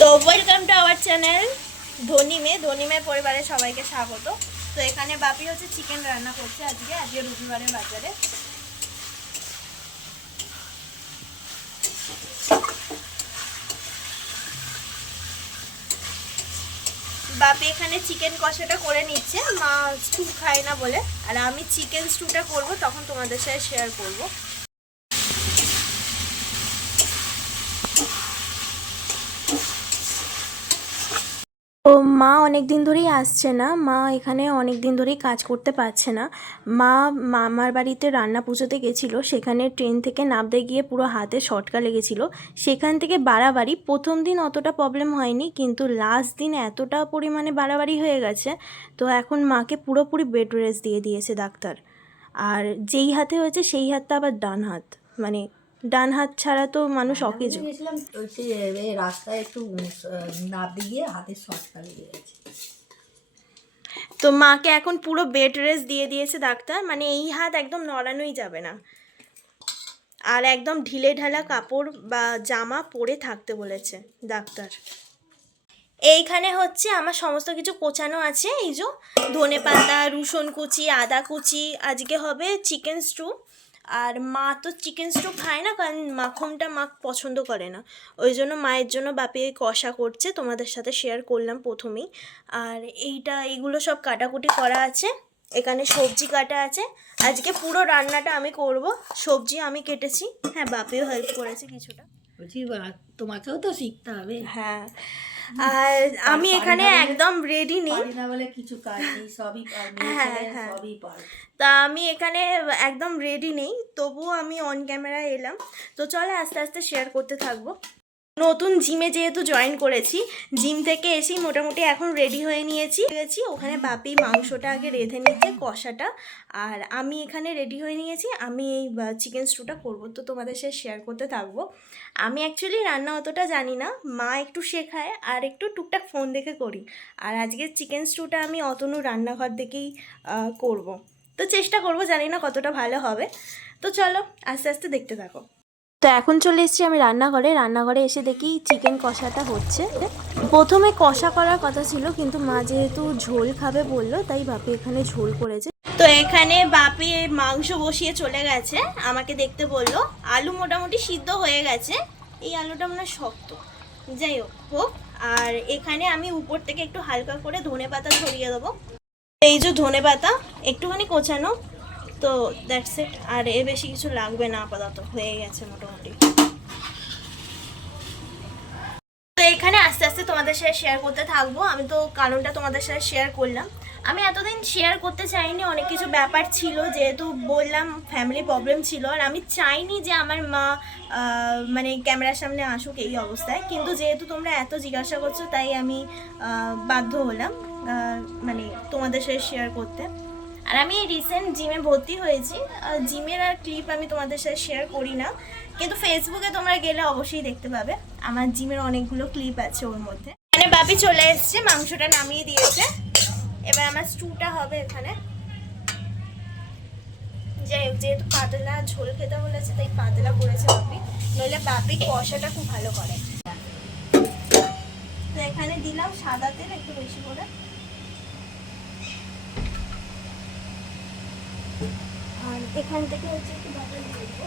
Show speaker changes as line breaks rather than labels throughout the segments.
তো welcome to our channel ধনী মেয়ে ধনী মেয়ে পরিবারের সবাইকে স্বাগত। তো এখানে বাপি হচ্ছে চিকেন রান্না করছে আজকে আজকে রবিবারের বাজারে। বাপি এখানে চিকেন কষাটা করে নিচ্ছে, মা স্টু খায় না বলে। আর আমি চিকেন স্টুটা করব, তখন তোমাদের সাথে শেয়ার করব। মা অনেক দিন ধরেই আসছে না। মা এখানে অনেক দিন ধরেই কাজ করতে পারছে না। মা মামার বাড়িতে রান্না পুজোতে গেছিল। সেখানে ট্রেন থেকে নামতে গিয়ে পুরো হাতে শটকা লেগেছিলো। সেখান থেকে বাড়াবাড়ি। প্রথম দিন অতটা প্রবলেম হয়নি, কিন্তু লাস্ট দিন এতটা পরিমাণে বাড়াবাড়ি হয়ে গেছে, তো এখন মাকে পুরোপুরি বেড রেস্ট দিয়ে দিয়েছে ডাক্তার। আর যেই হাতে হয়েছে, সেই হাতটা আবার ডান হাত। মানে ডান হাত ছাড়া তো মানুষ অকেজো।
রাস্তায় একটু নাপ দিয়ে লেগে গেছে।
তো মাকে এখন পুরো বেড রেস্ট দিয়ে দিয়েছে ডাক্তার মানে এই হাত একদম নড়ানোই যাবে না। আর একদম ঢিলে ঢালা কাপড় বা জামা পরে থাকতে বলেছে ডাক্তার। এইখানে হচ্ছে আমার সমস্ত কিছু কোচানো আছে এই যে ধনে পাতা রসুন কুচি আদা কুচি আজকে হবে চিকেন স্টু আর মা তো চিকেন স্টু খায় না কারণ মাখনটা মা পছন্দ করে না। ওই জন্য মায়ের জন্য বাপি এই কষা করছে তোমাদের সাথে শেয়ার করলাম প্রথমেই। আর এইটা এইগুলো সব কাটাকুটি করা আছে এখানে সবজি কাটা আছে। আজকে পুরো রান্নাটা আমি করব সবজি আমি কেটেছি। হ্যাঁ বাপিও হেল্প করেছে কিছুটা।
তোমাকেও তো শিখতে হবে।
হ্যাঁ আর আমি এখানে একদম রেডি নেই।
না বলে কিছু কাজ নেই সবই পার
হ্যাঁ, হ্যাঁ।
সবই পার
তা আমি এখানে একদম রেডি নেই তবুও আমি অন ক্যামেরায় এলাম। তো চলে আস্তে আস্তে শেয়ার করতে থাকব। নতুন জিমে যেহেতু জয়েন করেছি জিম থেকে এসেই মোটামুটি এখন রেডি হয়ে নিয়েছি। গেছি ওখানে বাপি মাংসটা আগে রেঁধে নিচ্ছে কষাটা। আর আমি এখানে রেডি হয়ে নিয়েছি আমি এই চিকেন স্টুটা করব। তো তোমাদের সাথে শেয়ার করতে থাকব। আমি অ্যাকচুয়ালি রান্না অতটা জানি না মা একটু শেখায় আর একটু টুকটাক ফোন দেখে করি। আর আজকে চিকেন স্টুটা আমি অতনু রান্নাঘর আহ, করব। তো চেষ্টা করব জানি না কতটা ভালো হবে। তো চলো আস্তে আস্তে দেখতে থাকো। তো এখন চলে এসেছি আমি রান্নাঘরে। রান্নাঘরে এসে দেখি চিকেন কষাটা হচ্ছে। প্রথমে কষা করার কথা ছিল কিন্তু মা যেহেতু ঝোল খাবে বলল তাই বাপি এখানে ঝোল করেছে। তো এখানে বাপি মাংস বসিয়ে চলে গেছে। আমাকে দেখতে বলল আলু মোটামুটি সিদ্ধ হয়ে গেছে। এই আলুটা মানে শক্ত। যাই হোক হোক আর এখানে আমি উপর থেকে একটু হালকা করে ধনে পাতা ছড়িয়ে দেবো। এই যে ধনে পাতা, একটুখানি কোচানো, তো দ্যাটস ইট আর এ বেশি কিছু লাগবে না, আপাতত। হয়ে গেছে মোটামুটি। তো এখানে আস্তে আস্তে তোমাদের সাথে শেয়ার করতে থাকব। আমি তো কারণটা তোমাদের সাথে শেয়ার করলাম। আমি এতদিন শেয়ার করতে চাইনি, অনেক কিছু ব্যাপার ছিল, যেহেতু বললাম ফ্যামিলি প্রবলেম ছিল। আর আমি চাইনি যে আমার মা মানে ক্যামেরার সামনে আসুক এই অবস্থায়। কিন্তু যেহেতু তোমরা এত জিজ্ঞাসা করছ, তাই আমি বাধ্য হলাম। মানে তোমাদের সাথে শেয়ার করতে। আর আমি রিসেন্ট জিমে ভর্তি হয়েছি। জিমের আর ক্লিপ আমি তোমাদের সাথে শেয়ার করি না। কিন্তু ফেসবুকে তোমরা গেলে অবশ্যই দেখতে পাবে। আমার জিমের অনেকগুলো ক্লিপ আছে ওর মধ্যে। এখানে বাপি চলে এসেছে, মাংসটা নামিয়ে দিয়েছে। এবার আমার স্টুটা হবে এখানে। যাই হোক, যেহেতু পাতলা ঝোল খেতে বলেছে, তাই পাতলা করেছে বাপি নইলে বাপি কষাটা খুব ভালো করে। তো এখানে দিলাম সাদা তেল, একটু বেশি করে। আর এখান থেকে হচ্ছে একটু বাটার দিয়ে দেবো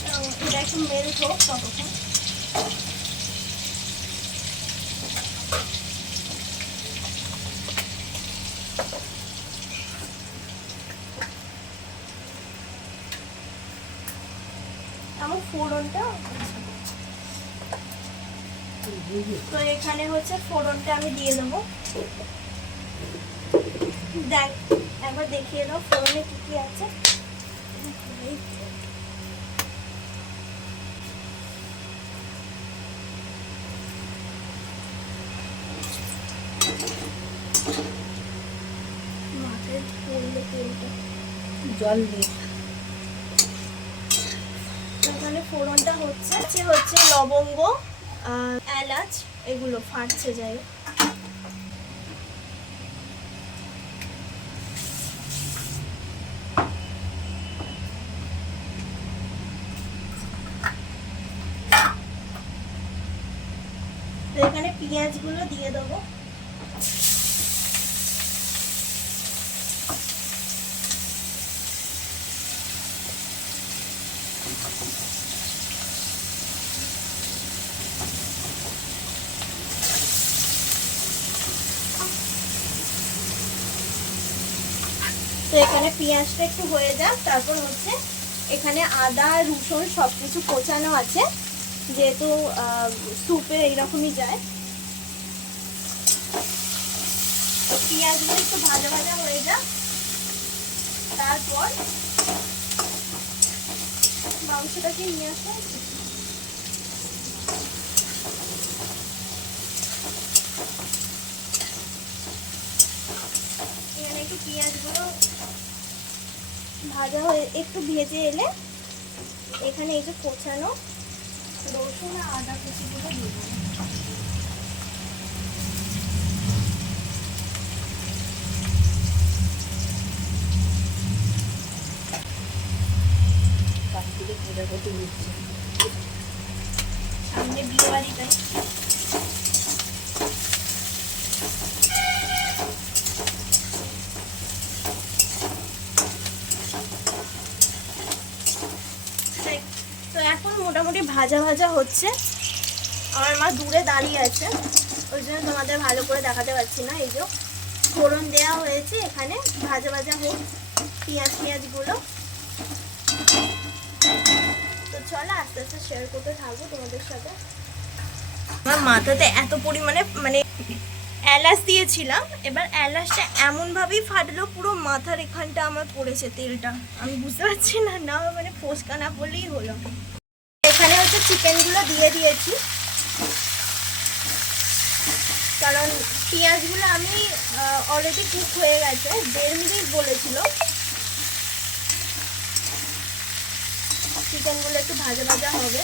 তো এটা একটু মেল্ট হোক ততক্ষণ আমার ফোড়নটা তো এখানে হচ্ছে ফোড়নটা আমি দিয়ে দেবো। দেখ, একবার দেখিয়ে দাও ফোড়নে কি কি আছে।
জল দিয়ে।
এখানে ফোড়নটা হচ্ছে হচ্ছে হচ্ছে লবঙ্গ এলাচ এগুলো ফাটছে যাই এখানে পেঁয়াজগুলো দিয়ে দেবো। তো এখানে পেঁয়াজটা একটু হয়ে যাক, তারপর হচ্ছে এখানে আদা, রসুন সব কিছু কোচানো আছে, যেহেতু স্যুপে এইরকমই যায়। পেঁয়াজগুলো একটু ভাজা ভাজা হয়ে যাক, তারপর মাংসটাকে নিয়ে আসো। এখানে একটু পেঁয়াজগুলো ভাজা হয়ে একটু ভেজে এলে এখানে এই যে কোচানো রসুন আর আদা কুচিগুলো দিয়ে দেবো। তো এখন মোটামুটি ভাজা ভাজা হচ্ছে। আমার মা দূরে দাঁড়িয়ে আছে। ওই জন্য তোমাদের ভালো করে দেখাতে পারছি না। এই যে ফোড়ন দেওয়া হয়েছে এখানে। ভাজা ভাজা হোক পেঁয়াজ পেঁয়াজগুলো তো চলো আস্তে আস্তে শেয়ার করতে থাকব তোমাদের সাথে। আমার মাথাতে এত পরিমাণে মানে এলাচ দিয়েছিলাম। এবার এলাচটা এমনভাবেই ফাটলো, পুরো মাথার এখানটা আমার পড়েছে তেলটা। আমি বুঝতে পারছি না না মানে ফোসকা না পড়লেই হলো। এখানে হচ্ছে চিকেনগুলো দিয়ে দিয়েছি। কারণ পেঁয়াজগুলো আমি অলরেডি কুক হয়ে গেছে, দেড় মিনিট বলেছিল। চিকেনগুলো একটু ভাজা ভাজা হবে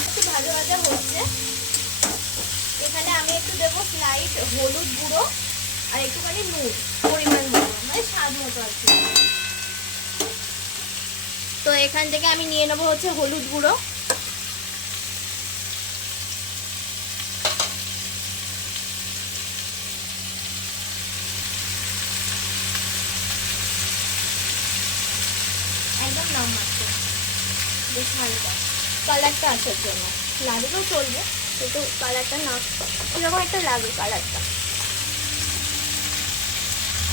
একটু ভাজা হচ্ছে এখানে আমি একটু দেবো স্লাইট হলুদ গুঁড়ো আর একটুখানি নুন, পরিমাণ মতো মানে স্বাদ মতো আর কি। তো এখান থেকে আমি নিয়ে নেব হচ্ছে হলুদ গুঁড়ো। একদম নাম মাত্র বেশ হালকা কালারটা আসার জন্য। লাগলেও চলবে কিন্তু কালারটা না এরকম একটা লাগবে কালারটা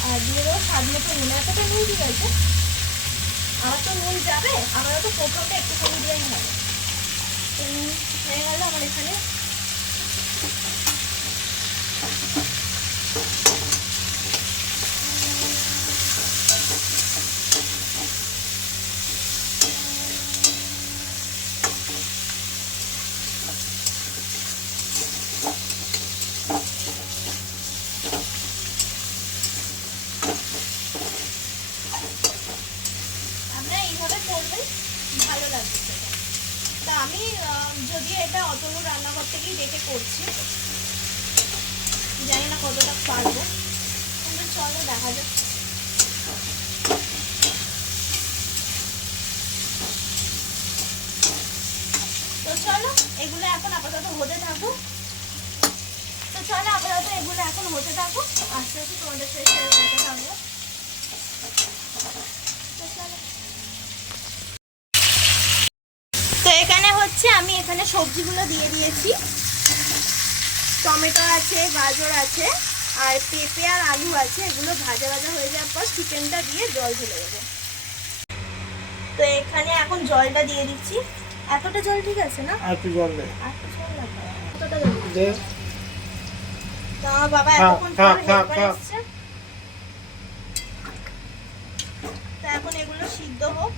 আর দিয়ে দেবো স্বাদ মতো নুন এতটা নুন ঠিক আছে আমার তো নুন যাবে আমারও তো প্রথমটা একটুখানি দিয়েই হবে হয়ে গেল আমার এখানে আপনারা এইভাবে করবেন ভালো লাগবে সেটা তা আমি আহ, যদিও এটা অতনু রান্নাঘর থেকেই দেখে করছি জানি না কতটা পারব কিন্তু চলো দেখা যাক। তো চলো, এগুলো এখন আপাতত হতে থাকুক। তো চলো, আপাতত এগুলো এখন হতে থাকুক। আস্তে আস্তে তোমাদের সাথে শেয়ার করতে থাকব। তো এখানে হচ্ছে আমি এখানে সবজিগুলো দিয়ে দিয়েছি। টমেটো আছে, গাজর আছে। আর পেঁপে আর আলু আছে এগুলো ভাজা ভাজা হয়ে যাওয়ার পর চিকেনটা দিয়ে জল ঢেলে দেবো। তো এখানে এখন জলটা দিয়ে দিচ্ছি। এতটা জল ঠিক আছে না?
আর একটু জল দে?
জল লাগবে না। এতটা জল
দে।
তা আমার বাবা এতক্ষণ পর তা এখন এগুলো সিদ্ধ হোক।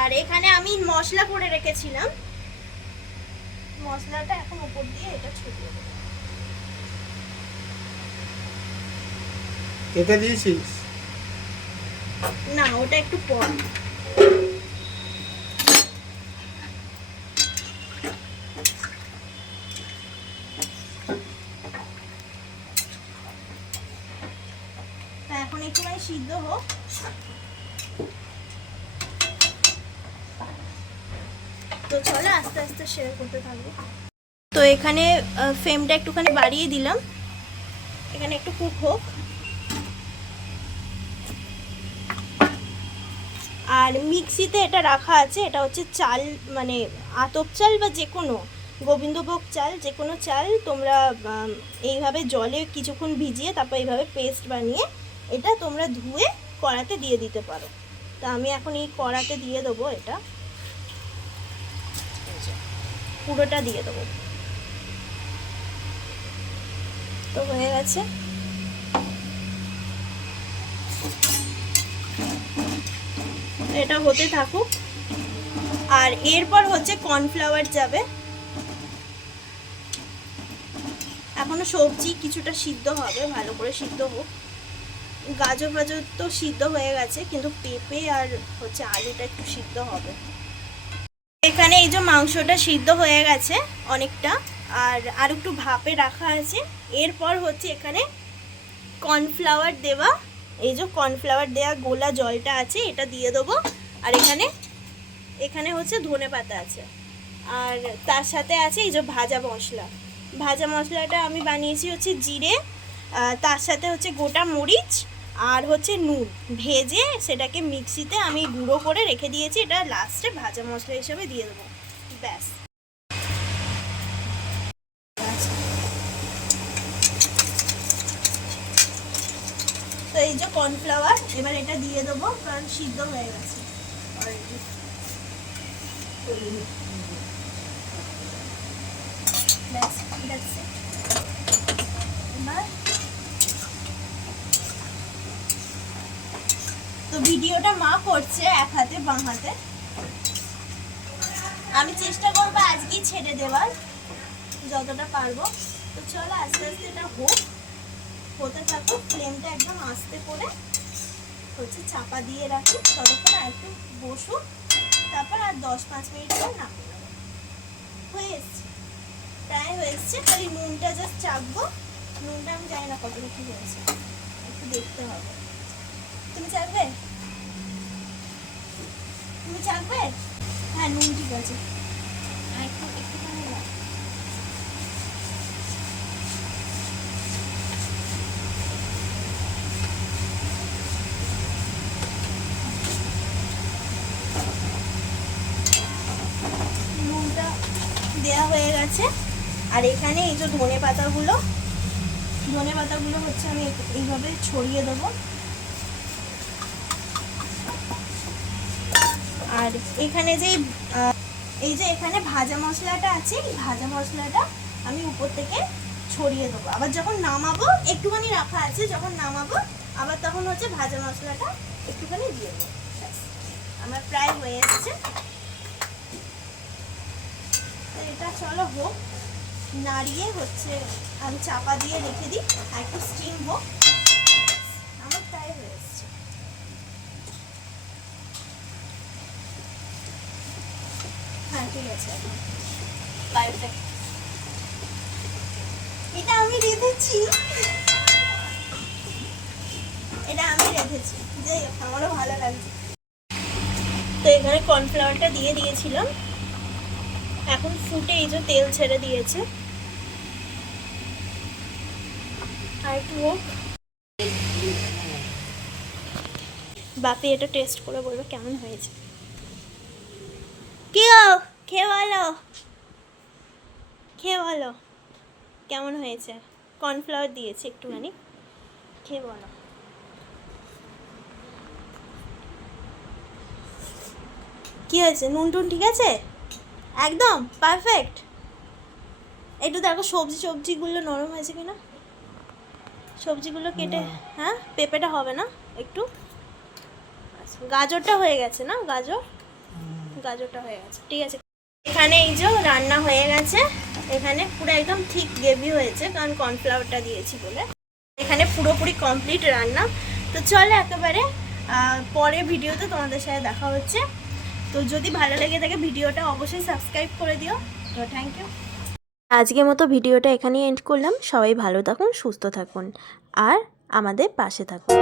আর এখানে আমি মশলা করে রেখেছিলাম। মশলাটা এখন উপর দিয়ে এটা ছড়িয়ে দেবো।
কেটে দিয়েছিস?
না ওটা একটু পর। এখন একটুখানি সিদ্ধ হোক। তো চলো আস্তে আস্তে শেয়ার করতে থাকব। তো এখানে ফ্লেমটা একটুখানি বাড়িয়ে দিলাম। এখানে একটু কুক হোক। আর মিক্সিতে এটা রাখা আছে, এটা হচ্ছে চাল মানে আতপ চাল বা যে কোনো, গোবিন্দভোগ চাল, যে কোনো চাল তোমরা এইভাবে জলে কিছুক্ষণ ভিজিয়ে তারপর এইভাবে পেস্ট বানিয়ে এটা তোমরা ধুয়ে কড়াতে দিয়ে দিতে পারো। তা আমি এখন এই কড়াতে দিয়ে দেবো এটা। পুরোটা দিয়ে দেবো। তো হয়ে গেছে। এটা হতে থাকুক। আর এরপর হচ্ছে কর্নফ্লাওয়ার যাবে। এখনও সবজি কিছুটা সিদ্ধ হবে, ভালো করে সিদ্ধ হোক। গাজর গাজর তো সিদ্ধ হয়ে গেছে, কিন্তু পেঁপে আর হচ্ছে আলুটা একটু সিদ্ধ হবে। এখানে এই যে মাংসটা সিদ্ধ হয়ে গেছে অনেকটা, আর আর একটু ভাপে রাখা আছে। এরপর হচ্ছে এখানে কর্নফ্লাওয়ার দেওয়া, এই যে কর্নফ্লাওয়ার দেওয়া গোলা জলটা আছে, এটা দিয়ে দেবো। আর এখানে এখানে হচ্ছে ধনে পাতা আছে। আর তার সাথে আছে এই যে ভাজা মশলা। ভাজা মশলাটা আমি বানিয়েছি হচ্ছে জিরে তার সাথে হচ্ছে গোটা মরিচ আর হচ্ছে নুন। ভেজে সেটাকে মিক্সিতে আমি গুঁড়ো করে রেখে দিয়েছি। এটা লাস্টে ভাজা মশলা হিসেবে দিয়ে দেবো। ব্যাস। তো এই যে কর্নফ্লাওয়ার এবার এটা দিয়ে দেবো, কারণ সিদ্ধ হয়ে গেছে ব্যাস। এবার তো ভিডিওটা মা করছে এক হাতে, বাঁ হাতে। আমি চেষ্টা করব আজকেই ছেড়ে দেওয়ার, যতটা পারব। তো চলো আস্তে আস্তে এটা হোক, হতে থাকুক ফ্লেমটা একদম আস্তে করে হচ্ছে চাপা দিয়ে রাখি। ততক্ষণ আর একটু বসুক তারপর আর দশ পাঁচ মিনিট নামিয়ে নেব। হয়ে এসছে। প্রায় হয়ে এসছে। খালি নুনটা জাস্ট চাপবো। নুনটা আমি জানি না কতটুকু হয়েছে। একটু দেখতে হবে। তুমি চাকবে তুমি চাকবে হ্যাঁ নুন ঠিক আছে। দেওয়া হয়ে গেছে। আর এখানে এই যে ধনে পাতাগুলো ধনে পাতাগুলো হচ্ছে আমি এইভাবে ছড়িয়ে দেবো। আর এখানে যে এই যে এখানে ভাজা মশলাটা আছে, এই ভাজা মশলাটা আমি উপর থেকে ছড়িয়ে দেবো। আবার যখন নামাবো, একটুখানি রাখা আছে, যখন নামাবো, আবার তখন হচ্ছে ভাজা মশলাটা একটুখানি দিয়ে দেবো। আমার প্রায় হয়ে এসেছে এটা চলো হোক, নাড়িয়ে হচ্ছে, আমি চাপা দিয়ে রেখে দিই, আর একটু স্টিম হোক। আমার প্রায় হয়ে এসছে হ্যাঁ এটা আমি রেখেছি এটা আমি রেখেছি যাই হোক, আমারও ভালো লাগছে। তো এখানে কর্নফ্লাওয়ারটা দিয়ে দিয়েছিলাম। এখন ফুটে এই যে তেল ছেড়ে দিয়েছে। আর একটু হোক। বাপি এটা টেস্ট করে বলবে কেমন হয়েছে। কি গো? খেয়ে বলো। খেয়ে বলো। কেমন হয়েছে? কর্নফ্লাওয়ার দিয়েছে একটুখানি। খেয়ে বলো। কি হয়েছে? নুন টুন ঠিক আছে? একদম পারফেক্ট একটু দেখো সবজি সবজিগুলো নরম হয়েছে কিনা? সবজিগুলো কেটে হ্যাঁ? পেঁপেটা হবে না একটু? গাজরটা হয়ে গেছে না? গাজর? গাজরটা হয়ে গেছে। ঠিক আছে। এখানে এই যে রান্না হয়ে গেছে। এখানে পুরো একদম ঠিক গ্রেভি হয়েছে, কারণ কর্নফ্লাওয়ারটা দিয়েছি বলে। এখানে পুরোপুরি কমপ্লিট রান্না। তো চলো একেবারে পরের ভিডিওতে তোমাদের সাথে দেখা হচ্ছে। তো যদি ভালো লেগে থাকে ভিডিওটা অবশ্যই সাবস্ক্রাইব করে দিও। তো থ্যাংক ইউ আজকের মতো ভিডিওটা এখানেই এন্ড করলাম। সবাই ভালো থাকুন, সুস্থ থাকুন, আর আমাদের পাশে থাকুন।